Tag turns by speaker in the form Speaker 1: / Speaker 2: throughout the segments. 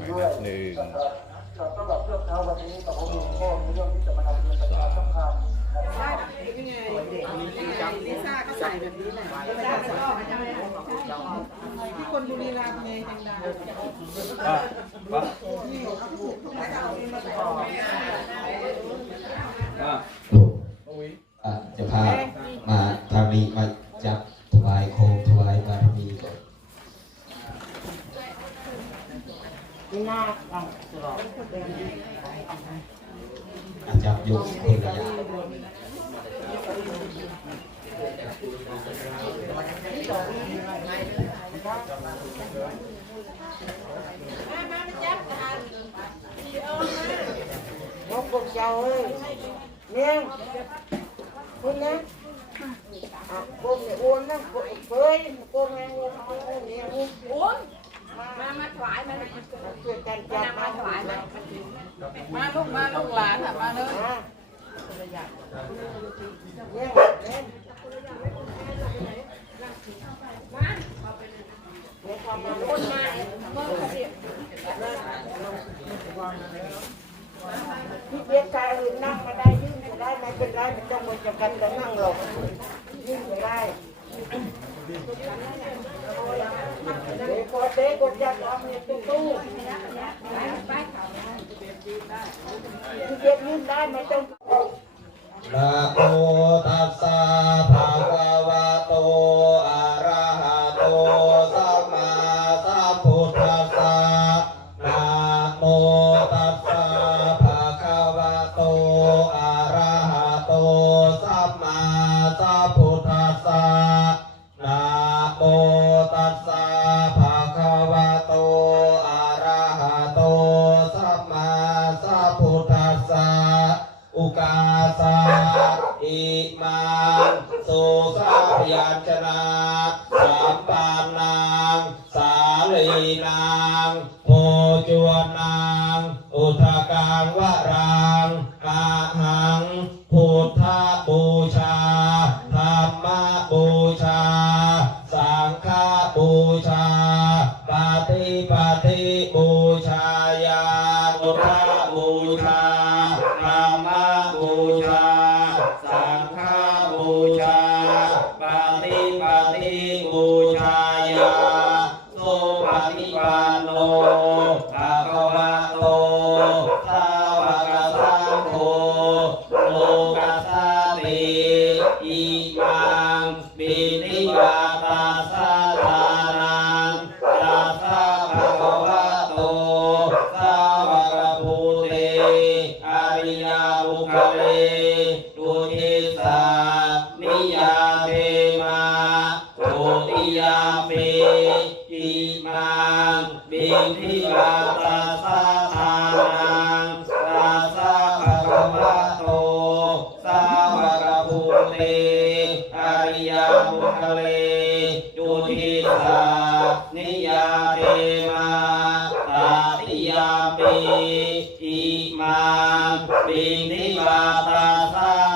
Speaker 1: หน่ยะหนึ่ง
Speaker 2: สำหรับเองเช้าวันนี้กับผมก็มีเรื่องที่จะมานำเรียนประชาสัมพันธ์
Speaker 3: ใช่แบบนี้ไงลิซ่าก็ใส่แบบนี้แหละที่คนบุรีรัมย์ไงดั
Speaker 1: งๆ ห
Speaker 3: น้า
Speaker 1: ห
Speaker 4: ลัง
Speaker 2: ตลอด
Speaker 4: อาจจะยกคนละอย่าง
Speaker 2: น้องกบเจ้าเอ้ยเนี่ยคุณนะอะกบเนี่ยอ้วนนะกเฟ้ยกแมงกนเนี่ยอ้วน
Speaker 5: มามาถวายมั
Speaker 2: นมา
Speaker 5: มาถวายมา
Speaker 3: มาลูกมาลูกหลานอะมาเลย
Speaker 2: ได้ไอนะ
Speaker 4: โม ปินิวาตาสา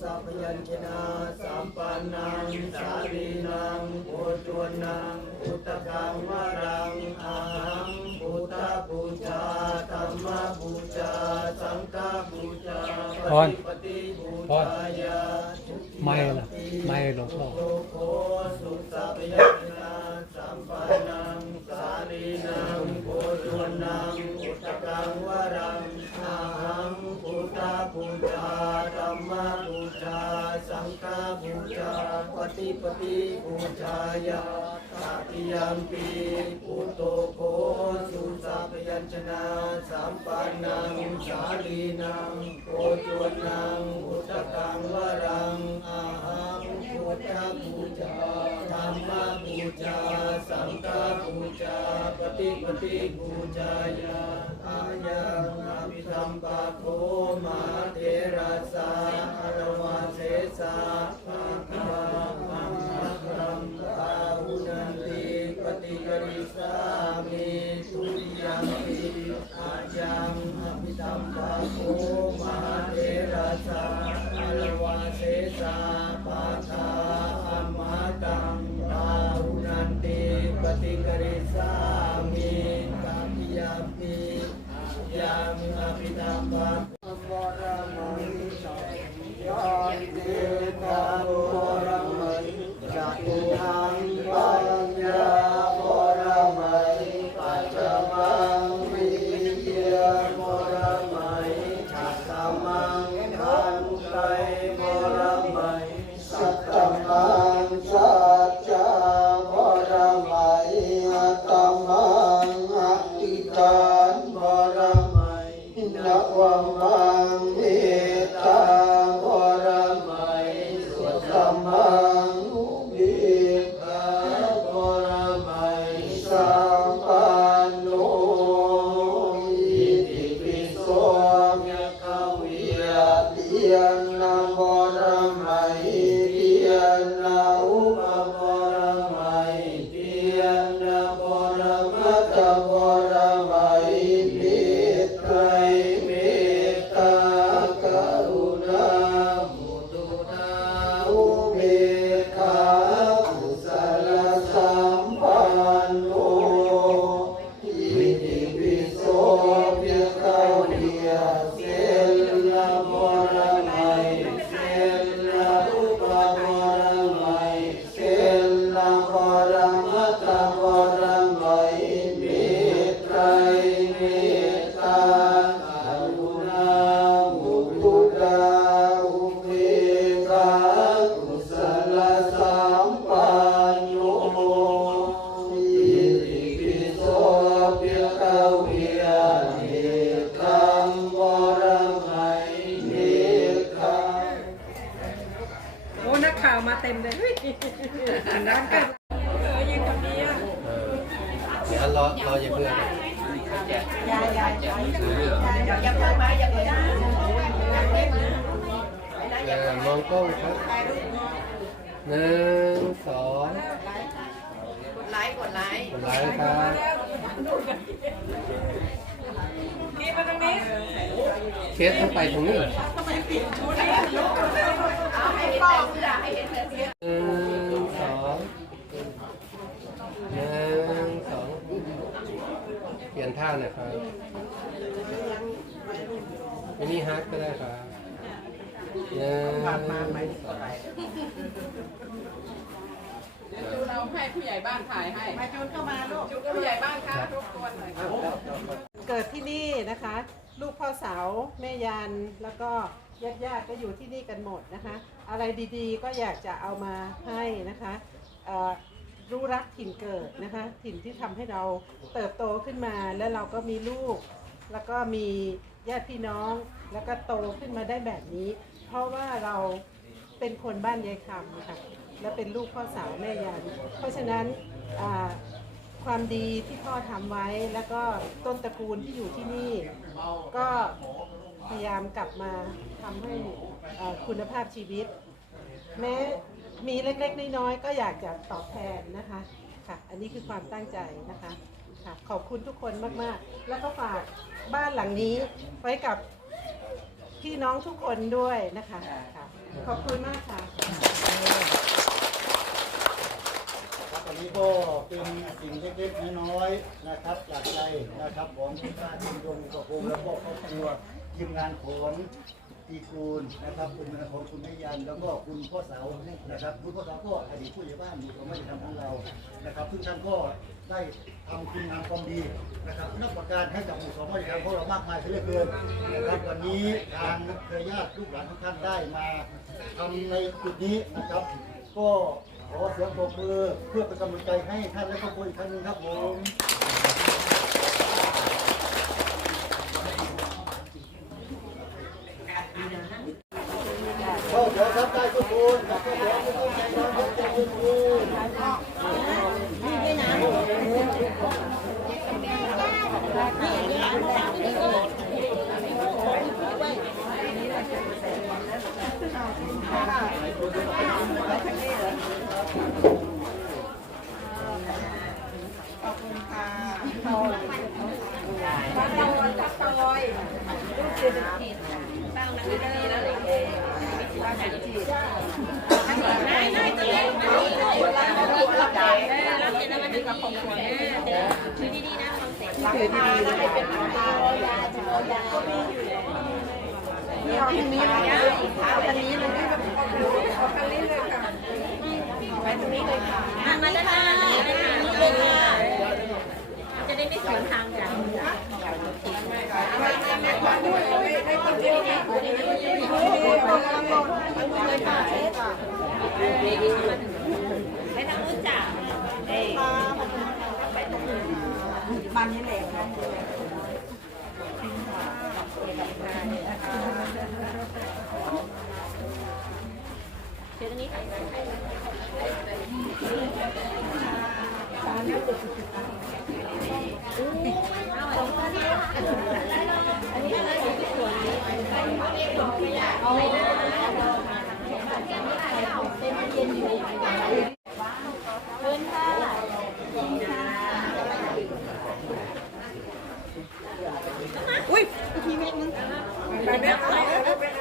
Speaker 4: สัพยัญชนะสัมปันนังสารีนังโอจวนังอุตกังวรั
Speaker 2: งอา
Speaker 6: หังพุ
Speaker 2: ตะ
Speaker 6: บูชาธรรมบูชาสังฆบูชาปฏิปฏิบูชายา
Speaker 7: ไม่ละไม่หลวงพ่อ
Speaker 6: สุสัพยัญชนะสัมปันนังสาลีนังโอจวนังอุตกังวรัง ฏิปฏิบูชายาตาติยามปีปุตโตโคสุสาพยัญชนะสามปานังสาลีนังโกจวนังอุตตังวรังอาหังพุทธบูชาธรรมบูชาสังฆบูชาปฏิปฏิบูชายาอายังอภิธรรมปะโคมาเทระสา ยั องกล้อง
Speaker 3: ค
Speaker 7: รับหนึ่งสอง
Speaker 5: กดไลค์กดไลค์
Speaker 7: กดไลค์ครับ
Speaker 3: นี่มาตรงนี้
Speaker 7: เคสต้องไปตรงนี้
Speaker 5: เหรอ
Speaker 7: ทำไมปิดชุด
Speaker 8: เอา
Speaker 5: ให้เห็นแต่เสื้อให้เห็นแต่เสื้อ
Speaker 7: หนึ่งสองหนึ่งสองเปลี่ยนท่าหน่อยครับมินิฮักก็ได้ครับ หนึ่งสอง
Speaker 3: ดูเราให้ผู้ใหญ่บ้านถ่ายให้ มาจูนเข้ามาลูกจูนผู้ใหญ่บ้านค่ะรบกวนหน่อยเกิดที่นี่นะคะ ลูกพ่อสาวแม่ยันแล้วก็ญาติญาติๆก็อยู่ที่นี่กันหมดนะคะ อะไรดีๆ ก็อยากจะเอามาให้นะคะรู้รักถิ่นเกิดนะคะ ถิ่นที่ทำให้เราเติบโตขึ้นมา แล้วเราก็มีลูก แล้วก็มีญาติพี่น้อง แล้วก็โตขึ้นมาได้แบบนี้ เพราะว่าเราเป็นคนบ้านยายคำค่ะ และเป็นลูกพ่อสาวแม่ยันเพราะฉะนั้นอ่าความดีที่พ่อทำไว้แล้วก็ต้นตระกูลที่อยู่ที่นี่ ก็พยายามกลับมาทำให้อ่าคุณภาพชีวิต แม้มีเล็กๆ น้อยๆก็อยากจะตอบแทนนะคะค่ะ อันนี้คือความตั้งใจนะคะค่ะขอบคุณทุกคนมากๆ แล้วก็ฝากบ้านหลังนี้ไว้กับ พี่น้องทุกคนด้วยนะคะค่ะขอบคุณมากค่ะ
Speaker 6: ครับอันนี้ก็เป็นสิ่งเล็กๆน้อยๆนะครับจากใจนะครับของคุณป้าจินดงกับผมแล้วก็ครอบครัวทีมงานของ ตรีกูลนะครับคุณของคุณแม่ยันแล้วก็คุณพ่อสาวนะครับ คุณพ่อสาวก็อดีตผู้ใหญ่บ้านอยู่ของไม่ได้ทำของเรานะครับซึ่งท่านก็ได้ทำคุณงามความดีนะครับนักประการให้กับหมู่สองไม่ได้ทำของเรามากมายเหลือเกินนะครับวันนี้ทางเครือญาติลูกหลานทุกท่านได้มาทำในจุดนี้นะครับ ก็
Speaker 9: ขอเสียงปรบมือเพื่อเป็นกำลังใจให้ท่านและครอบครัวอีกครั้งหนึ่งครับผม ตรงนี้
Speaker 5: อะไรเงี้ย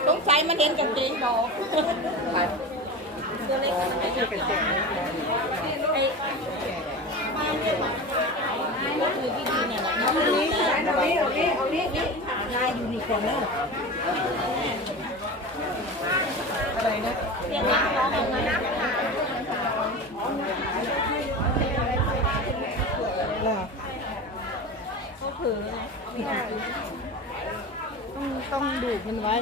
Speaker 10: สงสัยมันเห็นกับเกงดอก
Speaker 5: ตัวเล็กมันไม่อยู่กันเจ็บ
Speaker 11: ต้องต้องดูดมันไว้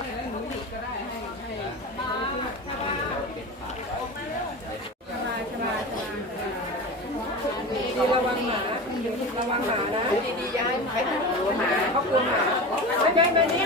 Speaker 5: ระวังหมา ระวังหานะดีๆย้ายไปหัวหมาเขากลัวหมาไม่ไม่ไม่นี่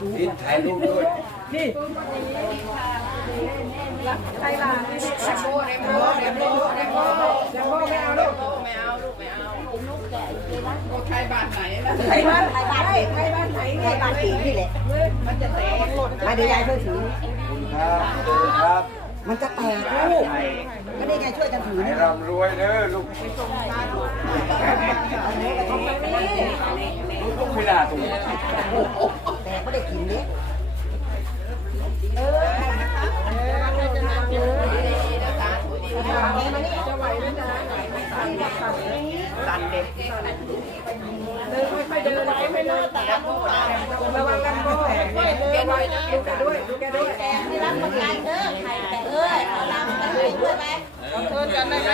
Speaker 8: ดูถ่ายรูปด้วย
Speaker 5: ใครล่ะเรมโบ้เรมโบ้เรมโบ้เรมโบ้เรมโบ้ไม่เอาลูกไม่เอาลูกไม่เอาลูกแกอีกนะใครบ้านไหนล่ะ
Speaker 10: ใครบ้านใครบ้านใครบ้านไหนใครบ้านผีนี่แหละ
Speaker 5: มันจะแตก
Speaker 10: มาเดี๋ยวยายช่วยถือ
Speaker 8: ครับครับ
Speaker 10: มันจะแตกลูกไม่ได้ไงช่วยกันถือ
Speaker 8: ให้ร่ำรวยเด้อลูกลูกพิลาตุ
Speaker 10: แต่ไม่ ได้กินเนี่ย
Speaker 5: ตัดเด็กเดินค่อยๆเดินไม่น่าตาระวังกันโบ้แกด้วยนะดูแกด้วยดูแกด้วยแกไม่รับประกันเด้อใครแต่เอ้ยเอาล่ำกันเลยด้วยไหมเชิญกันได้ไหม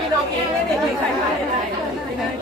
Speaker 5: พี่น้องเองไม่ได้มีใครมา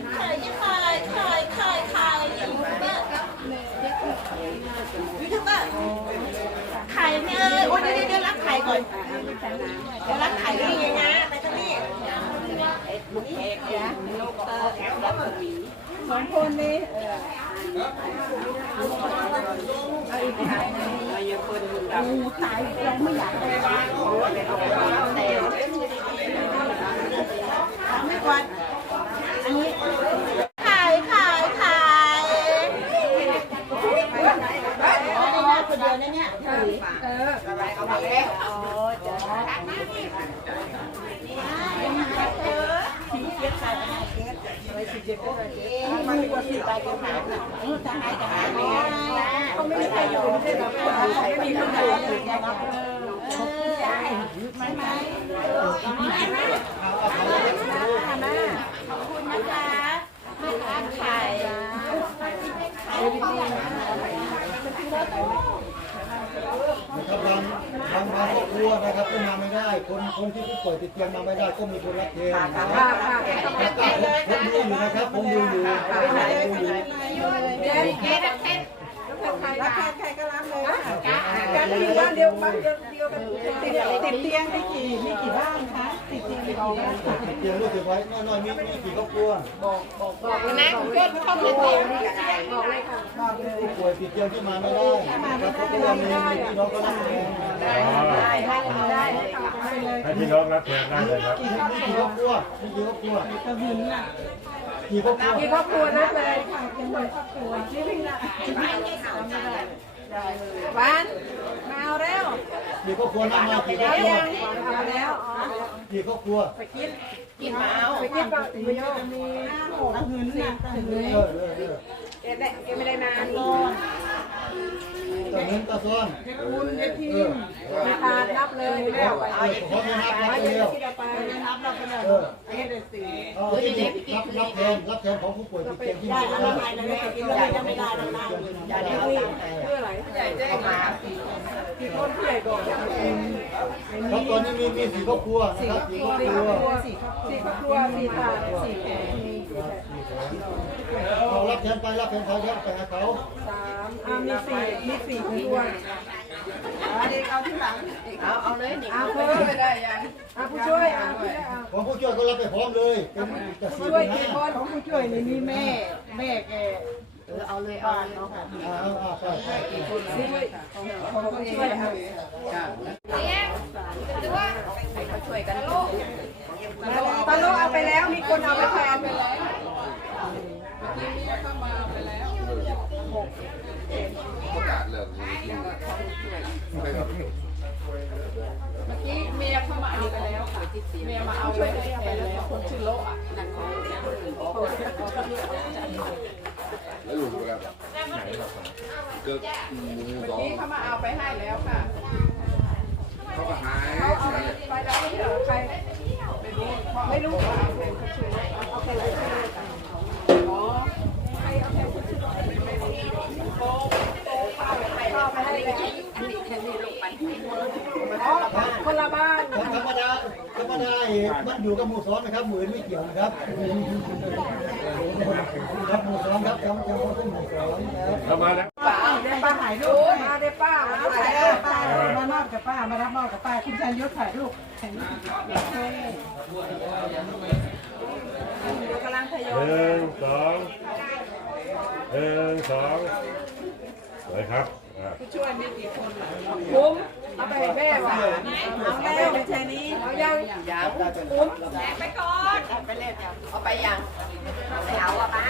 Speaker 11: ย
Speaker 10: วรับไข่ก่อนเดี๋ยวรับไข่ได้ยังไงนะไปทางนี้
Speaker 5: สองคนนี้
Speaker 10: ทำไม่ก่อนอันนี้ไข่ไข่ไข่อ๋อคนเดียวนะ เนี่ยเออเอาแล้วอ๋อจ้ะสีเขียวไข่ไข่เขียวไข่สีเขียวโอเคมันมีว่าสีไปกันหนาเออจะหายจะหายไม่ได้เขาไม่มีใครอยู่ไม่ได้แบบไม่มีคนอยู่เลยนะเออใช่ไม่ไม่ขอบคุณนะคะม่ค้าไข่ไข่
Speaker 12: นะครับบางบางบางครอบครัวนะครับก็มาไม่ได้ คนคนที่ผู้ป่วยติดเตียงมาไม่ได้ก็มีคนรับแทนนะครับแล้วก็ผมดูอยู่นะครับผมดูอยู่ผมดูอยู่
Speaker 5: รับแทนใครก็รับเลยค่ะการมีบ้านเดียวบ้านเดียวเดียวกันติดติดเตียงมีกี่มีกี่บ้านคะติดเตียงมีกี่บ้านคะ
Speaker 12: เตียงรู้สึกไว้น้อยมีมีกี่ครอบครัว
Speaker 5: บอกบอกบอกนะคุณเพื่อนไม่ต้องติดเตียงบอกเลยค่ะบอกเลย
Speaker 12: ผู้ป่วยติดเตียงที่มาไม่ได้นะครับเพราะว่ามีมีพี่น้องก็รับแทน
Speaker 5: ได้ได้ได้ได้เลย
Speaker 13: ให้พี่น้องรับแทนได้เลยครับ
Speaker 12: มีกี่ครอบครัวมีกี่ครอบครัว
Speaker 5: กระหึ่มน่ะ
Speaker 12: กี่ครอบครัว
Speaker 5: มีครอบครัวนัดเลยค่ะเป็นเหมือนครอบครัวนี่พี่น่ะบ้านมาเอาแล้ว
Speaker 12: กี่ครอบครัวนั่งมากี่ครอบ
Speaker 5: แล้ว
Speaker 12: ครัว
Speaker 5: ยังเอาแล้วอ๋อ
Speaker 12: กี่ครอบครัว
Speaker 5: ไปกินกินมาเอาไปกินก็มีมีหกหึ่นน่ะถึงเลย
Speaker 12: เออเออเออ
Speaker 5: เอ็ดได้เอ็ดไม่ได้นานก็
Speaker 12: ตะเงินตะซ้อน
Speaker 5: คุณยายพิมไม่ทานนับเลยแล้ว
Speaker 12: เออขอไม่นับรับไปเร็ว
Speaker 5: ที่เราไปนับเราไปเลย
Speaker 12: เออ
Speaker 5: เอ็ดเลยสี่
Speaker 12: เอรับรับแทนรับแทนของผู้ป่วยติดเตียงที่มาไม่ได้
Speaker 5: กินเลยจะไม่ได้แล้วนะอย่าได้คุยเพื่ออะไรใหญ่ใจมากี่คนผู้ใหญ่บอก
Speaker 12: ครับตอนนี้มีมีสี่ครอบครัวนะครับสี่ครอบครัว
Speaker 5: สี่ครอบครัวสี่ครอบครัวสี่ถาดสี่แขน
Speaker 12: เอารับแทนไปรับแทนเขาครับไปหาเขา
Speaker 5: สามอ่ามีสี่มีสี่ครอบครัวอันนี้เอาที่หลังเอาเอาเลยเอาเพิ่มไปได้ยังเอาผู้ช่วยเอาผู้ช่วยเอา
Speaker 12: ของผู้ช่วยก็รับไปพร้อมเลยเป็นจะสี่
Speaker 5: ช่วย
Speaker 12: เป็น
Speaker 5: กี่ค
Speaker 12: ห้าน
Speaker 5: ของผู้ช่วยนี่มีแม่ แม่แกเอาเลยเอาเนาะค่ะ
Speaker 12: อ่าเอาเอาไปไป
Speaker 5: ของผู้ช่วยเอาปลาโลเอาไปแล้วมีคนเอาไปแทนไปแล้วเมื่อกี้เมียเข้ามาเอาไปแล้วค่ะเมียมาเอาช่วยแทนแล้วคนชื่อโลอะนั่นเขา
Speaker 11: แล้วลุงครับเกิดหมูสอง
Speaker 5: นี่เขามาเอาไปให้แล้วค่ะ
Speaker 11: เขาก็หาย
Speaker 5: เขาเอาไปไปแล้วไม่เหรอใคร ไม่รู้ไม่รู้ว่าเอาแทนเขาชื่อเอาไปเลยอ๋อใครเอาแทนเขาชื่อโป๊ะโป๊ะข้าไปข้าไปให้อันนี้แค่นี้ลงไปอ๋อคนละบ้าน
Speaker 12: ธรรมดาธรรมดาเองมันอยู่กับหมู่ซ้อนนะครับหมู่อื่นไม่เกี่ยวนะครับครับหมู่ซ้อนครับจำจำว่าเป็นหมู่ซ้อนครับ
Speaker 13: มาแล้ว
Speaker 5: ป้าเดี๋ยวป้าถ่ายรูปมาเดี๋ยป้ามาถ่ายป้า อบกับป้ามารับมอบกับป้าคุณชันยุทธถ่ายรูปเดี๋ยวกำลังทยอย
Speaker 13: หนึ่งสองหนึ่งสองสวยครับอ่า
Speaker 5: ผู้ช่วยมีกี่คนล่ะคุ้มเอาไปให้แม่ว่ะเอาแม่ไปใช้นี้เอายังยังคุ้มไปก่อนไปเล่นเอาไปยังไปเอาอะป้า